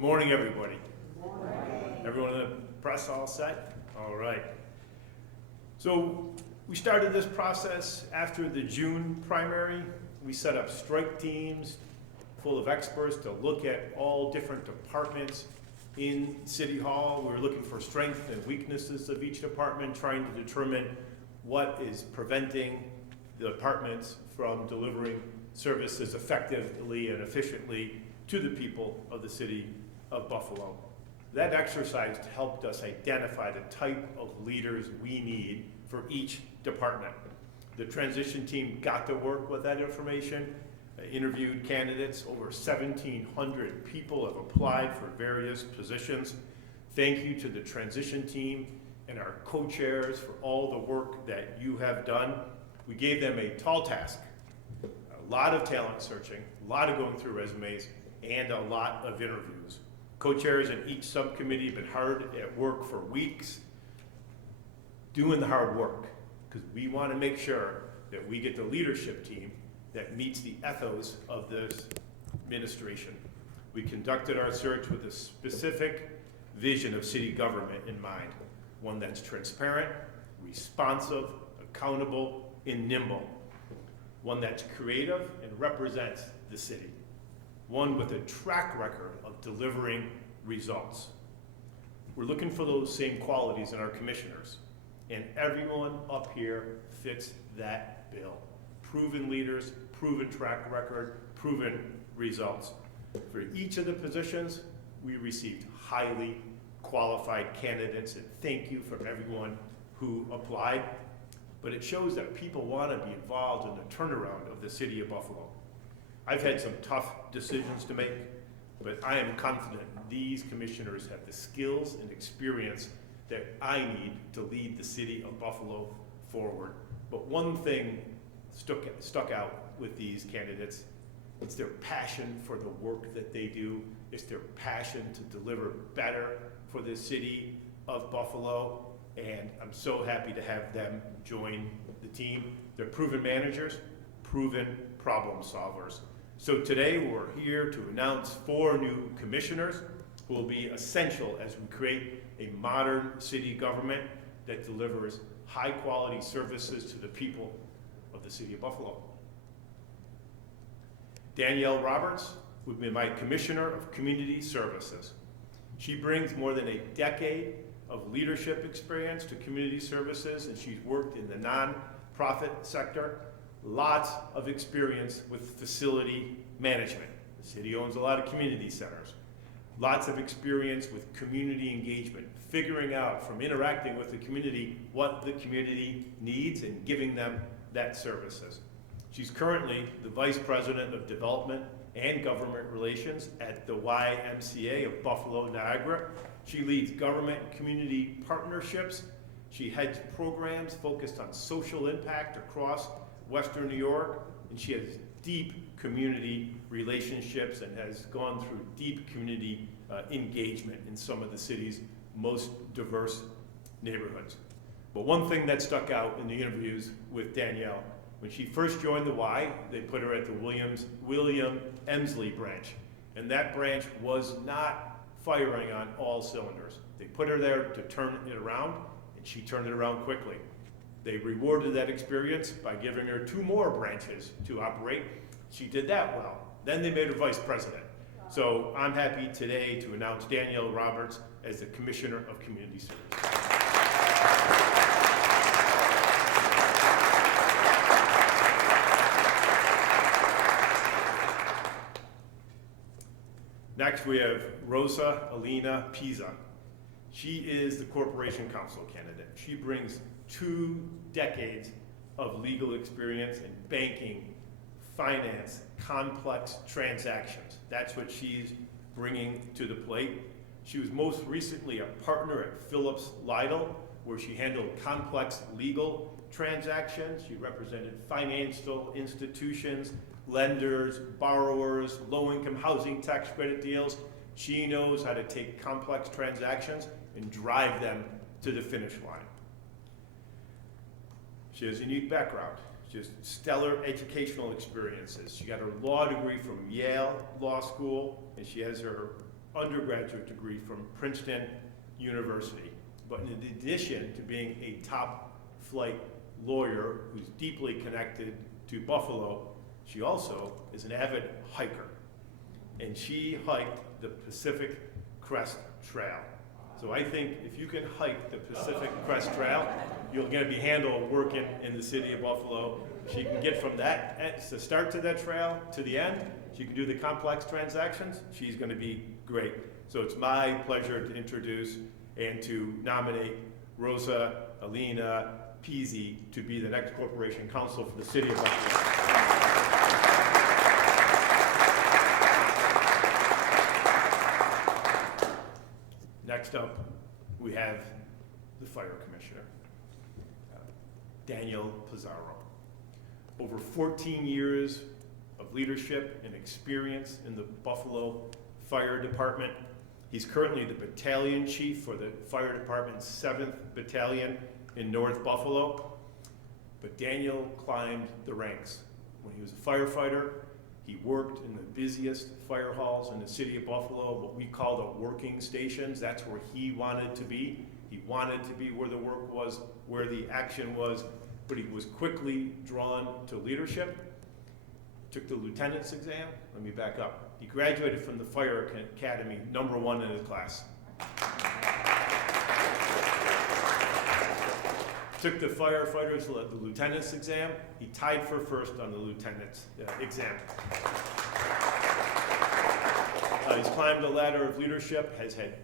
Good morning, everybody. Good morning. Everyone in the press all set? All right. So we started this process after the June primary. We set up strike teams full of experts to look at all different departments in City Hall. We were looking for strengths and weaknesses of each department, trying to determine what is preventing the departments from delivering services effectively and efficiently to the people of the city of Buffalo. That exercise helped us identify the type of leaders we need for each department. The transition team got to work with that information, interviewed candidates. Over 1,700 people have applied for various positions. Thank you to the transition team and our co-chairs for all the work that you have done. We gave them a tall task, a lot of talent searching, a lot of going through resumes, and a lot of interviews. Co-chairs in each subcommittee have been hard at work for weeks doing the hard work, because we want to make sure that we get the leadership team that meets the ethos of this administration. We conducted our search with a specific vision of city government in mind, one that's transparent, responsive, accountable, and nimble, one that's creative and represents the city, one with a track record of delivering results. We're looking for those same qualities in our commissioners, and everyone up here fits that bill. Proven leaders, proven track record, proven results. For each of the positions, we received highly qualified candidates, and thank you for everyone who applied. But it shows that people want to be involved in the turnaround of the city of Buffalo. I've had some tough decisions to make, but I am confident these commissioners have the skills and experience that I need to lead the city of Buffalo forward. But one thing stuck out with these candidates: it's their passion for the work that they do. It's their passion to deliver better for the city of Buffalo, and I'm so happy to have them join the team. They're proven managers, proven problem solvers. So today we're here to announce 4 new commissioners who will be essential as we create a modern city government that delivers high quality services to the people of the city of Buffalo. Danielle Roberts will be my Commissioner of Community Services. She brings more than a decade of leadership experience to community services, and she's worked in the nonprofit sector. Lots of experience with facility management. The city owns a lot of community centers. Lots of experience with community engagement, figuring out from interacting with the community what the community needs and giving them that services. She's currently the Vice President of Development and Government Relations at the YMCA of Buffalo, Niagara. She leads government and community partnerships. She heads programs focused on social impact across Western New York, and she has deep community relationships and has gone through deep community engagement in some of the city's most diverse neighborhoods. But one thing that stuck out in the interviews with Danielle: when she first joined the Y, they put her at the William Emsley branch, and that branch was not firing on all cylinders. They put her there to turn it around, and she turned it around quickly. They rewarded that experience by giving her 2 more branches to operate. She did that well. Then they made her vice president. So I'm happy today to announce Danielle Roberts as the Commissioner of Community Services. Next, we have Rosa Alina Pisa. She is the Corporation Counsel candidate. She brings 2 decades of legal experience in banking, finance, complex transactions. That's what she's bringing to the plate. She was most recently a partner at Phillips Lytle, where she handled complex legal transactions. She represented financial institutions, lenders, borrowers, low-income housing tax credit deals. She knows how to take complex transactions and drive them to the finish line. She has a unique background. She has stellar educational experiences. She got her law degree from Yale Law School, and she has her undergraduate degree from Princeton University. But in addition to being a top flight lawyer who's deeply connected to Buffalo, she also is an avid hiker. And she hiked the Pacific Crest Trail. So I think if you can hike the Pacific Crest Trail, you're going to be handled working in the city of Buffalo. She can get from that, the start to that trail to the end. She can do the complex transactions. She's going to be great. So it's my pleasure to introduce and to nominate Rosa Alina Pizzi to be the next corporation counsel for the city of Buffalo. Next up, we have the fire commissioner, Daniel Pizarro. Over 14 years of leadership and experience in the Buffalo Fire Department. He's currently the battalion chief for the fire department's 7th Battalion in North Buffalo. But Daniel climbed the ranks. When he was a firefighter, he worked in the busiest fire halls in the city of Buffalo, what we call the working stations. That's where he wanted to be. He wanted to be where the work was, where the action was, but he was quickly drawn to leadership. Took the lieutenant's exam. Let me back up. He graduated from the Fire Academy, #1 in his class. Took the firefighters, the lieutenant's exam. He tied for first on the lieutenant's exam. He's climbed the ladder of leadership, has had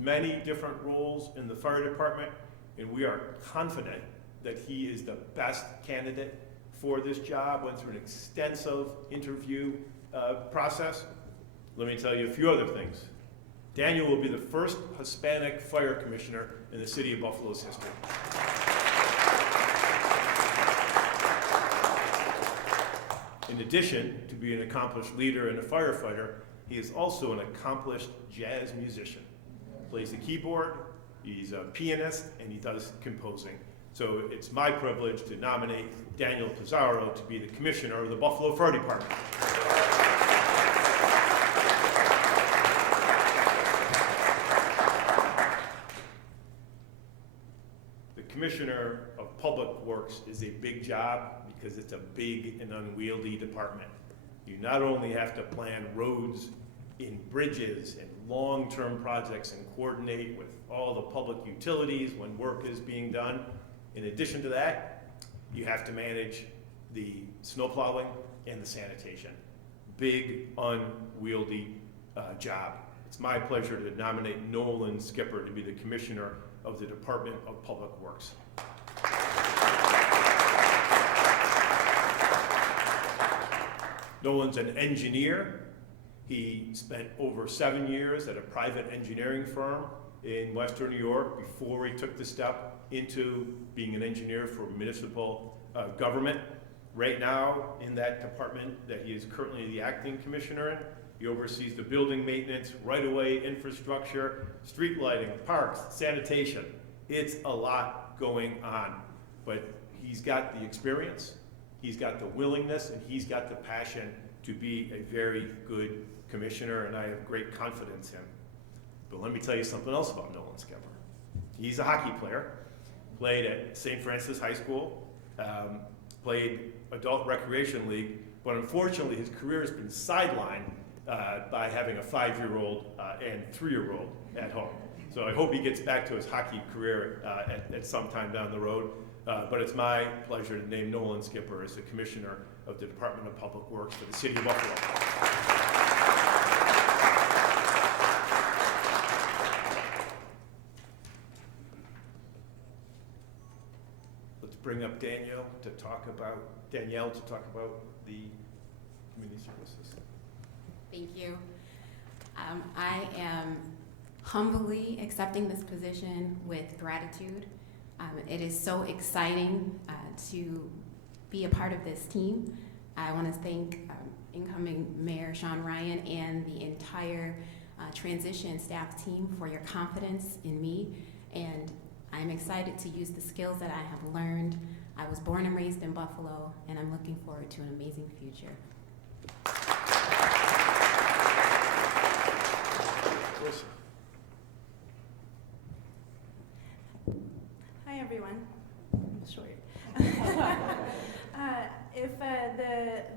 many different roles in the fire department, and we are confident that he is the best candidate for this job. Went through an extensive interview process. Let me tell you a few other things. Daniel will be the first Hispanic fire commissioner in the city of Buffalo's history. In addition to being an accomplished leader and a firefighter, he is also an accomplished jazz musician. Plays the keyboard, he's a pianist, and he does composing. So it's my privilege to nominate Daniel Pizarro to be the commissioner of the Buffalo Fire Department. The Commissioner of Public Works is a big job because it's a big and unwieldy department. You not only have to plan roads and bridges and long-term projects and coordinate with all the public utilities when work is being done. In addition to that, you have to manage the snow plowing and the sanitation. Big, unwieldy job. It's my pleasure to nominate Nolan Skipper to be the Commissioner of the Department of Public Works. Nolan's an engineer. He spent over 7 years at a private engineering firm in Western New York before he took the step into being an engineer for municipal government. Right now, in that department that he is currently the acting commissioner in, he oversees the building maintenance, right-of-way infrastructure, street lighting, parks, sanitation. It's a lot going on, but he's got the experience, he's got the willingness, and he's got the passion to be a very good commissioner, and I have great confidence in him. But let me tell you something else about Nolan Skipper. He's a hockey player, played at St. Francis High School, played adult recreation league, but unfortunately his career has been sidelined by having a 5-year-old and 3-year-old at home. So I hope he gets back to his hockey career at some time down the road. But it's my pleasure to name Nolan Skipper as the Commissioner of the Department of Public Works for the City of Buffalo. Let's bring up Danielle to talk about the community services. Thank you. I am humbly accepting this position with gratitude. It is so exciting to be a part of this team. I want to thank incoming Mayor Sean Ryan and the entire transition staff team for your confidence in me, and I'm excited to use the skills that I have learned. I was born and raised in Buffalo, and I'm looking forward to an amazing future. Wilson. Hi, everyone. I'm short. If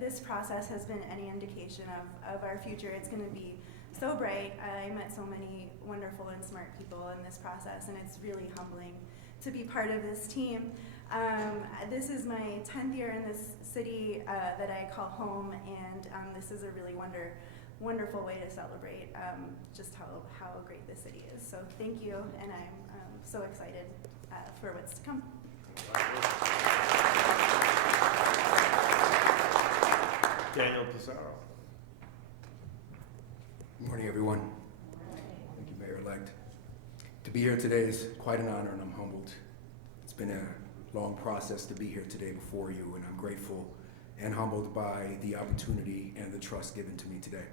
this process has been any indication of our future, it's going to be so bright. I met so many wonderful and smart people in this process, and it's really humbling to be part of this team. This is my 10th year in this city that I call home, and this is a really wonderful way to celebrate just how great this city is. So thank you, and I'm so excited for what's to come. Daniel Pizarro. Good morning, everyone. Thank you, Mayor-elect. To be here today is quite an honor, and I'm humbled. It's been a long process to be here today before you, and I'm grateful and humbled by the opportunity and the trust given to me today.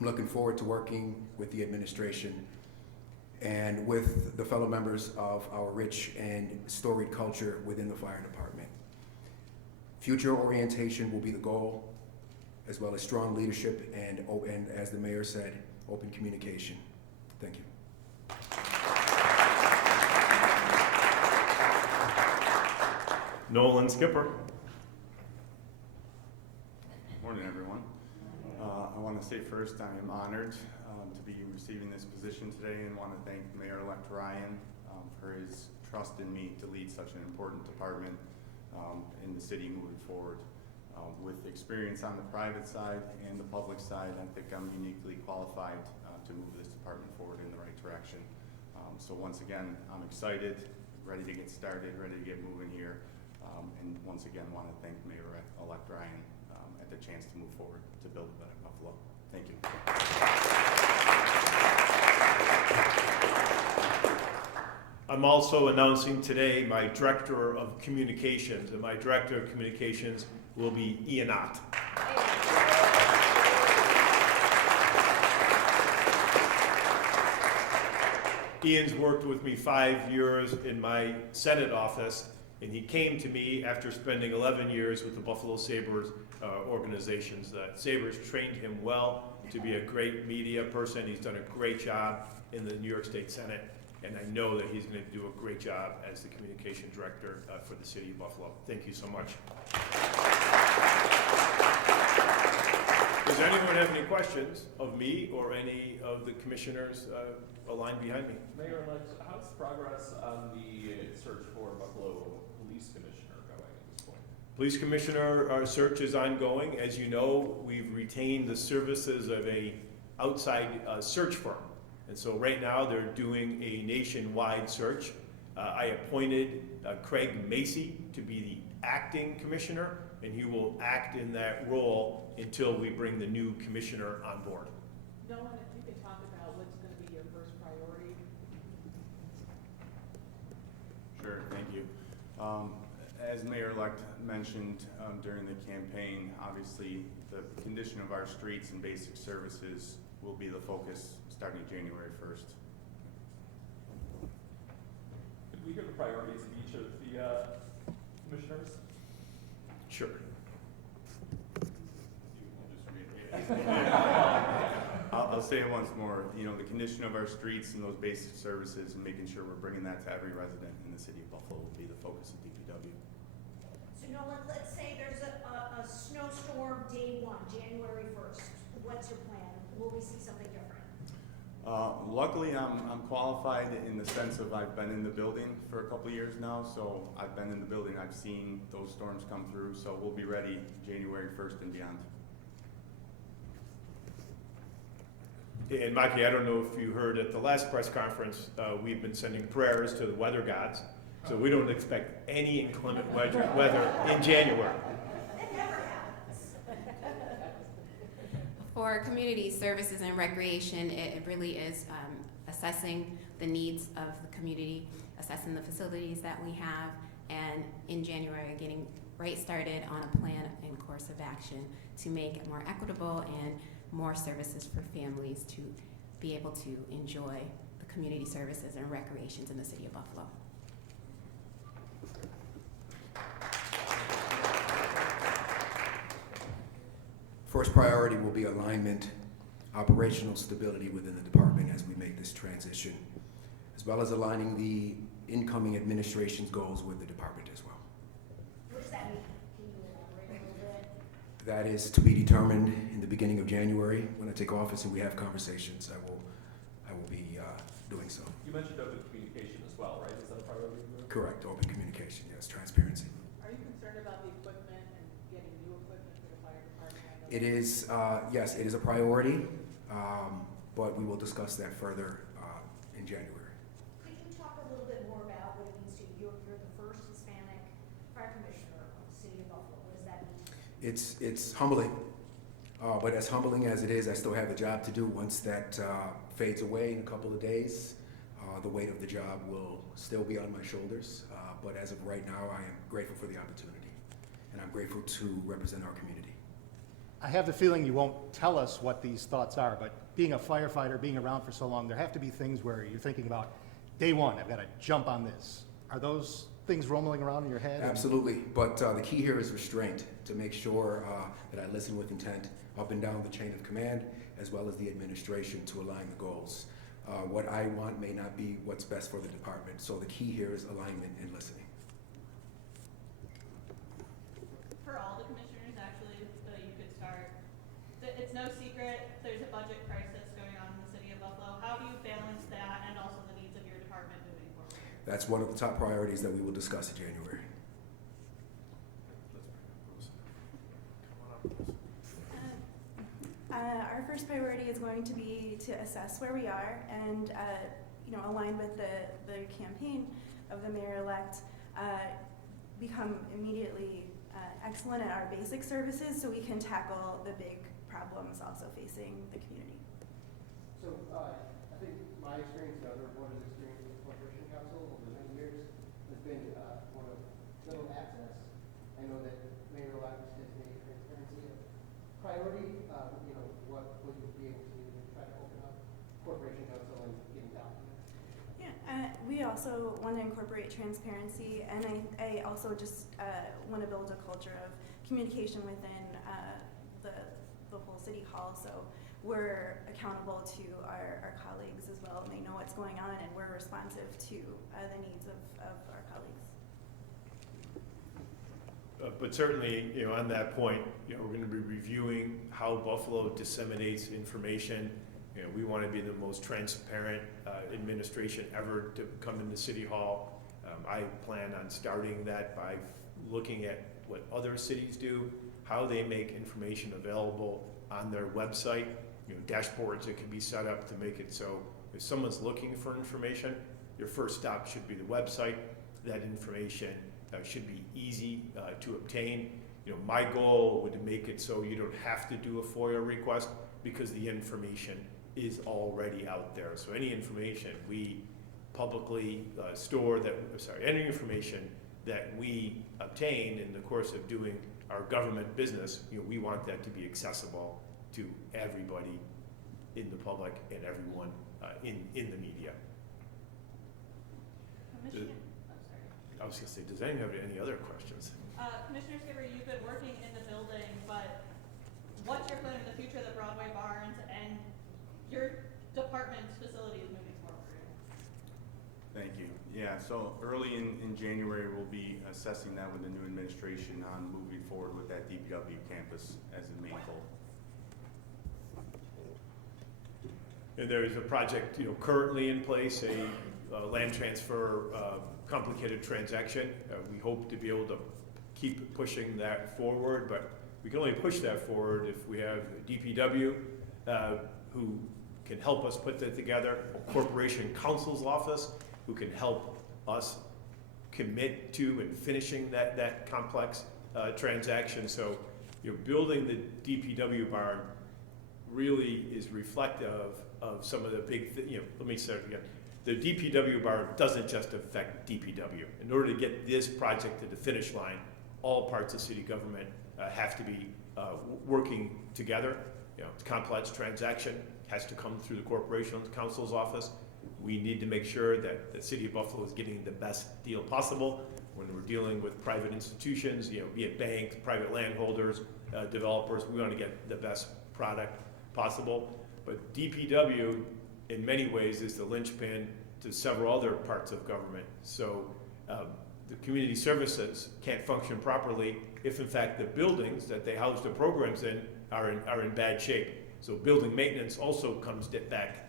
I'm looking forward to working with the administration and with the fellow members of our rich and storied culture within the fire department. Future orientation will be the goal, as well as strong leadership and as the mayor said, open communication. Thank you. Nolan Skipper. Morning, everyone. I want to say first I am honored to be receiving this position today, and want to thank Mayor-elect Ryan for his trust in me to lead such an important department in the city moving forward. With experience on the private side and the public side, I think I'm uniquely qualified to move this department forward in the right direction. So once again, I'm excited, ready to get started, ready to get moving here, and once again want to thank Mayor-elect Ryan at the chance to move forward to build a better Buffalo. Thank you. I'm also announcing today my Director of Communications, and my Director of Communications will be Ian Ott. Ian's worked with me 5 years in my Senate office, and he came to me after spending 11 years with the Buffalo Sabres organizations. The Sabres trained him well to be a great media person. He's done a great job in the New York State Senate, and I know that he's going to do a great job as the communication director for the city of Buffalo. Thank you so much. Does anyone have any questions of me or any of the commissioners aligned behind me? Mayor-elect, how's progress on the search for Buffalo Police Commissioner going at this point? Police Commissioner, our search is ongoing. As you know, we've retained the services of a outside search firm. And so right now they're doing a nationwide search. I appointed Craig Macy to be the acting commissioner, and he will act in that role until we bring the new commissioner on board. Nolan, if you could talk about what's going to be your first priority. Sure, thank you. As Mayor-elect mentioned during the campaign, obviously the condition of our streets and basic services will be the focus starting January 1st. Could we hear the priorities of each of the commissioners? Sure. I'll say it once more. You know, the condition of our streets and those basic services, and making sure we're bringing that to every resident in the city of Buffalo, will be the focus of DPW. So Nolan, let's say there's a snowstorm day one, January 1st. What's your plan? Will we see something different? Luckily, I'm qualified in the sense of I've been in the building for a couple years now, so I've been in the building, I've seen those storms come through, so we'll be ready January 1st and beyond. And Mikey, I don't know if you heard at the last press conference, we've been sending prayers to the weather gods, so we don't expect any inclement weather in January. That never happens. For community services and recreation, it really is assessing the needs of the community, assessing the facilities that we have, and in January, getting right started on a plan and course of action to make it more equitable and more services for families to be able to enjoy the community services and recreations in the city of Buffalo. First priority will be alignment, operational stability within the department well as aligning the incoming administration's goals with the department as well. What does that mean? Can you elaborate a little bit? That is to be determined in the beginning of January. When I take office and we have conversations, I will be doing so. You mentioned open communication as well, right? Is that a priority for you? Correct, open communication, yes, transparency. Are you concerned about the equipment and getting new equipment for the fire department? It is, yes, it is a priority, but we will discuss that further in January. Could you talk a little bit more about what it means to you? You're the first Hispanic fire commissioner of the city of Buffalo. What does that mean? It's humbling, but as humbling as it is, I still have a job to do. Once that fades away in a couple of days, the weight of the job will still be on my shoulders. But as of right now, I am grateful for the opportunity, and I'm grateful to represent our community. I have the feeling you won't tell us what these thoughts are, but being a firefighter, being around for so long, there have to be things where you're thinking about, day one, I've got to jump on this. Are those things rumbling around in your head? Absolutely, but the key here is restraint, to make sure that I listen with intent up and down the chain of command, as well as the administration, to align the goals. What I want may not be what's best for the department, so the key here is alignment and listening. For all the commissioners, actually, you could start. It's no secret, there's a budget crisis going on in the city of Buffalo. How do you balance that and also the needs of your department moving forward? That's one of the top priorities that we will discuss in January. Our first priority is going to be to assess where we are and, align with the campaign of the mayor-elect, become immediately excellent at our basic services so we can tackle the big problems also facing the community. So I think my experience and other board's experience with the Corporation Council over many years has been one of little access. I know that Mayor-elect has made transparency a priority. What will you be able to do to try to open up Corporation Council and getting documents? Yeah, we also want to incorporate transparency, and I also just want to build a culture of communication within the whole city hall, so we're accountable to our colleagues as well, and they know what's going on, and we're responsive to the needs of our colleagues. But certainly, on that point, we're going to be reviewing how Buffalo disseminates information. We want to be the most transparent administration ever to come into City Hall. I plan on starting that by looking at what other cities do, how they make information available on their website, dashboards that can be set up to make it so if someone's looking for information, your first stop should be the website. That information should be easy to obtain. My goal would make it so you don't have to do a FOIA request because the information is already out there. So any information we publicly store any information that we obtain in the course of doing our government business, we want that to be accessible to everybody in the public and everyone in the media. I was going to say, does anyone have any other questions? Commissioner Skipper, you've been working in the building, but what's your plan in the future of the Broadway Barns and your department's facilities moving forward? Thank you. Yeah, so early in January, we'll be assessing that with the new administration on moving forward with that DPW campus as the main goal. And there is a project, currently in place, a land transfer complicated transaction. We hope to be able to keep pushing that forward, but we can only push that forward if we have DPW who can help us put that together, Corporation Counsel's Office who can help us commit to and finishing that complex transaction. So building the DPW barn really is reflective of some of the big, let me start again. The DPW barn doesn't just affect DPW. In order to get this project to the finish line, all parts of city government have to be working together. It's a complex transaction, has to come through the Corporation Counsel's Office. We need to make sure that the city of Buffalo is getting the best deal possible when we're dealing with private institutions, be it banks, private landholders, developers. We want to get the best product possible. But DPW, in many ways, is the linchpin to several other parts of government. So the community services can't function properly if in fact the buildings that they house the programs in are in bad shape. So building maintenance also comes back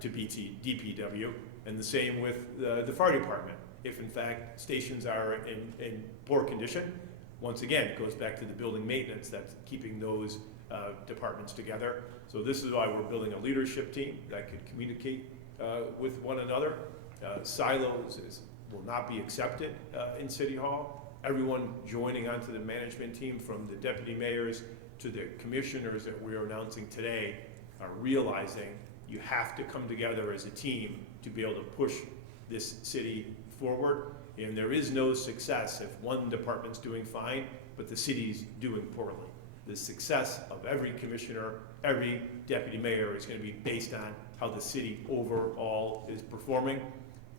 to DPW, and the same with the fire department. If in fact stations are in poor condition, once again, it goes back to the building maintenance that's keeping those departments together. So this is why we're building a leadership team that could communicate with one another. Silos will not be accepted in City Hall. Everyone joining onto the management team, from the deputy mayors to the commissioners that we're announcing today, are realizing you have to come together as a team to be able to push this city forward. And there is no success if one department's doing fine, but the city's doing poorly. The success of every commissioner, every deputy mayor is going to be based on how the city overall is performing.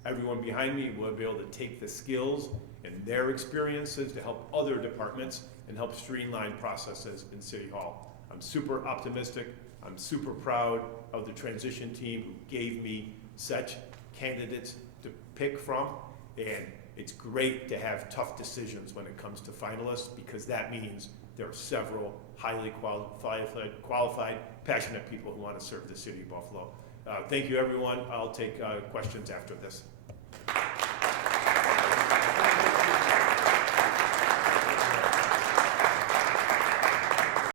Everyone behind me will be able to take the skills and their experiences to help other departments and help streamline processes in City Hall. I'm super optimistic. I'm super proud of the transition team who gave me such candidates to pick from, and it's great to have tough decisions when it comes to finalists, because that means there are several highly qualified, passionate people who want to serve the city of Buffalo. Thank you, everyone. I'll take questions after this.